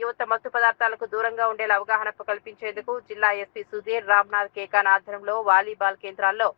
యువత మత్తు పదార్థాలకు దూరంగా ఉండేలా అవగాహన కల్పించేందుకు జిల్లా ఎస్పీ సుధీర్ రామ్నాథ్ కేకాన్ ఆధ్వర్యంలో వాలీబాల్ కేంద్రాల్లో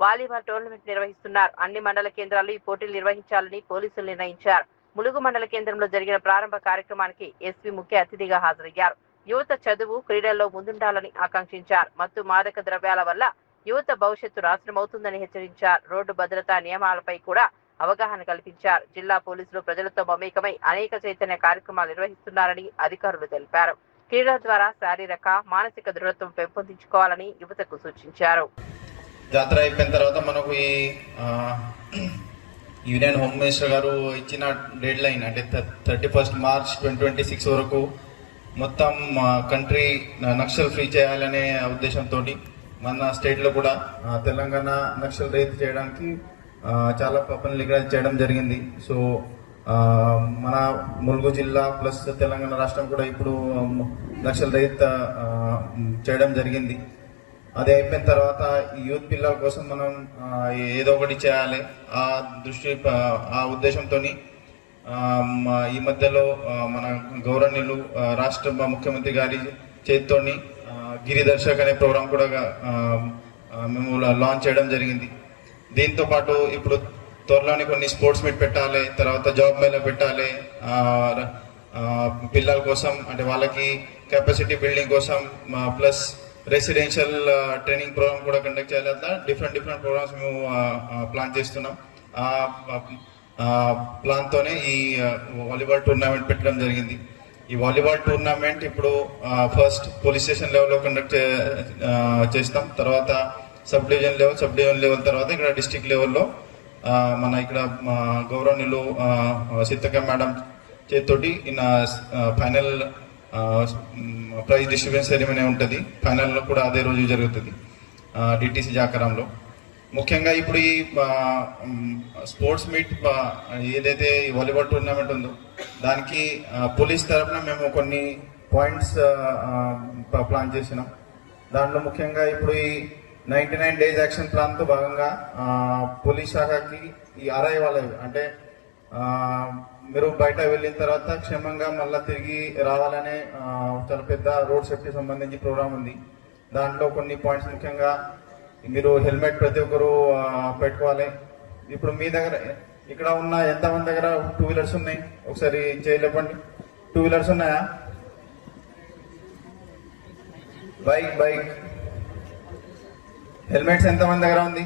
వాలీబాల్ టోర్నమెంట్ నిర్వహిస్తున్నారు. అన్ని మండల కేంద్రాల్లో ఈ పోటీలు నిర్వహించాలని పోలీసులు నిర్ణయించారు. ములుగు మండల కేంద్రంలో జరిగిన ప్రారంభ కార్యక్రమానికి ఎస్పీ ముఖ్య అతిథిగా హాజరయ్యారు. యువత చదువు, క్రీడల్లో ముందుండాలని ఆకాంక్షించారు. మత్తు మాదక ద్రవ్యాల వల్ల యువత భవిష్యత్తు నాశనమవుతుందని హెచ్చరించారు. రోడ్డు భద్రతా నియమాలపై కూడా అవగాహన కల్పించారు. జిల్లా పోలీసులు ప్రజలతో మమేకమై అనేక చైతన్య కార్యక్రమాలు నిర్వహిస్తున్నారని అధికారులు తెలిపారు. క్రీడల ద్వారా శారీరక, మానసిక దృఢత్వం పెంపొందించుకోవాలని యువతకు సూచించారు. జాతర అయిపోయిన తర్వాత మనకు ఈ యూనియన్ హోమ్ మినిస్టర్ గారు ఇచ్చిన డెడ్ లైన్ అంటే 31 మార్చ్ 2026 వరకు మొత్తం కంట్రీ నక్సల్ ఫ్రీ చేయాలనే ఉద్దేశంతో మన స్టేట్లో కూడా తెలంగాణ నక్సల్ రహిత చేయడానికి చాలా పనులు ఇక్కడ చేయడం జరిగింది. సో మన ములుగు జిల్లా ప్లస్ తెలంగాణ రాష్ట్రం కూడా ఇప్పుడు నక్సల్ రహిత చేయడం జరిగింది. అది అయిపోయిన తర్వాత యూత్ పిల్లల కోసం మనం ఏదో ఒకటి చేయాలి ఆ ఉద్దేశంతో ఈ మధ్యలో మన గౌరవనీయులు రాష్ట్ర ముఖ్యమంత్రి గారి చేతితోని గిరి దర్శక్ అనే ప్రోగ్రాం కూడా మేము లాంచ్ చేయడం జరిగింది. దీంతో పాటు ఇప్పుడు త్వరలోనే కొన్ని స్పోర్ట్స్ మీట్ పెట్టాలి, తర్వాత జాబ్ మేళా పెట్టాలి పిల్లల కోసం, అంటే వాళ్ళకి కెపాసిటీ బిల్డింగ్ కోసం, ప్లస్ రెసిడెన్షియల్ ట్రైనింగ్ ప్రోగ్రామ్ కూడా కండక్ట్ చేయాలి. అట్లా డిఫరెంట్ ప్రోగ్రామ్స్ మేము ప్లాన్ చేస్తున్నాం. ప్లాన్తోనే ఈ వాలీబాల్ టోర్నమెంట్ పెట్టడం జరిగింది. ఈ వాలీబాల్ టోర్నమెంట్ ఇప్పుడు ఫస్ట్ పోలీస్ స్టేషన్ లెవెల్లో కండక్ట్ చేస్తాం, తర్వాత సబ్ డివిజన్ లెవెల్ తర్వాత ఇక్కడ డిస్ట్రిక్ట్ లెవెల్లో మన ఇక్కడ గౌరవనీయులు సీతక్క మేడం చేతితోటి ఫైనల్ ప్రైజ్ డిస్ట్రిబ్యూషన్ సెరమనీ ఉంటుంది. ఫైనల్లో కూడా అదే రోజు జరుగుతుంది డిటిసి జాకరంలో. ముఖ్యంగా ఇప్పుడు ఈ స్పోర్ట్స్ మీట్ ఏదైతే వాలీబాల్ టోర్నమెంట్ ఉందో దానికి పోలీస్ తరఫున మేము కొన్ని పాయింట్స్ ప్లాన్ చేసినాం. దాంట్లో ముఖ్యంగా ఇప్పుడు ఈ 99 డేస్ యాక్షన్ ప్లాన్తో భాగంగా పోలీస్ శాఖకి ఈ ఆర్ఐ వాళ్ళవి అంటే మీరు బయట వెళ్ళిన తర్వాత క్షేమంగా మళ్ళీ తిరిగి రావాలనే చాలా పెద్ద రోడ్ సేఫ్టీ సంబంధించి ప్రోగ్రామ్ ఉంది. దాంట్లో కొన్ని పాయింట్స్ ముఖ్యంగా మీరు హెల్మెట్ ప్రతి ఒక్కరు పెట్టుకోవాలి. ఇప్పుడు మీ దగ్గర ఇక్కడ ఉన్న ఎంతమంది దగ్గర 2 వీలర్స్ ఉన్నాయి? ఒకసారి చేయలేపండి. 2 వీలర్స్ ఉన్నాయా? బైక్ హెల్మెట్స్ ఎంతమంది దగ్గర ఉంది?